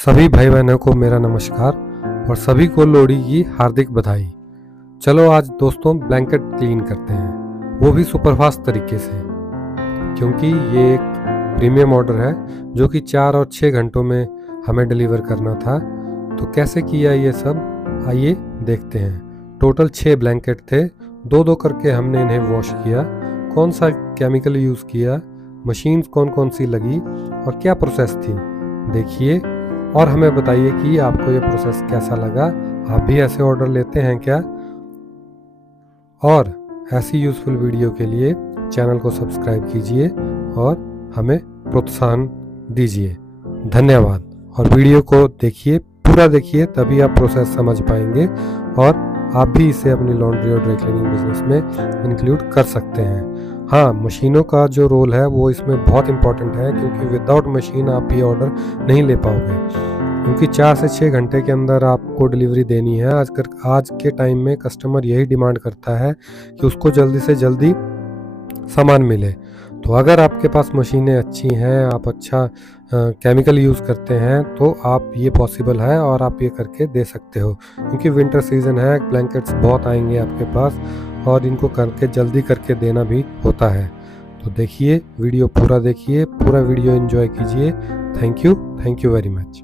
सभी भाई बहनों को मेरा नमस्कार और सभी को लोहड़ी की हार्दिक बधाई। चलो आज दोस्तों ब्लैंकेट क्लीन करते हैं, वो भी सुपरफास्ट तरीके से, क्योंकि ये एक प्रीमियम ऑर्डर है जो कि 4 और 6 घंटों में हमें डिलीवर करना था। तो कैसे किया ये सब, आइए देखते हैं। टोटल 6 ब्लैंकेट थे, 2-2 करके हमने इन्हें वॉश किया। कौन सा केमिकल यूज़ किया, मशीन्स कौन कौन सी लगी और क्या प्रोसेस थी, देखिए और हमें बताइए कि आपको ये प्रोसेस कैसा लगा। आप भी ऐसे ऑर्डर लेते हैं क्या? और ऐसी यूज़फुल वीडियो के लिए चैनल को सब्सक्राइब कीजिए और हमें प्रोत्साहन दीजिए। धन्यवाद। और वीडियो को देखिए, पूरा देखिए, तभी आप प्रोसेस समझ पाएंगे और आप भी इसे अपनी लॉन्ड्री और ड्राई क्लीनिंग बिजनेस में इंक्लूड कर सकते हैं। हाँ, मशीनों का जो रोल है वो इसमें बहुत इंपॉर्टेंट है, क्योंकि विदाउट मशीन आप ये ऑर्डर नहीं ले पाओगे, क्योंकि 4 से 6 घंटे के अंदर आपको डिलीवरी देनी है। आज के टाइम में कस्टमर यही डिमांड करता है कि उसको जल्दी से जल्दी सामान मिले। तो अगर आपके पास मशीनें अच्छी हैं, आप अच्छा केमिकल यूज़ करते हैं, तो आप ये पॉसिबल है और आप ये करके दे सकते हो, क्योंकि विंटर सीज़न है, ब्लैंकेट्स बहुत आएंगे आपके पास और इनको करके जल्दी करके देना भी होता है। तो देखिए, वीडियो पूरा देखिए, पूरा वीडियो एंजॉय कीजिए। Thank you very much.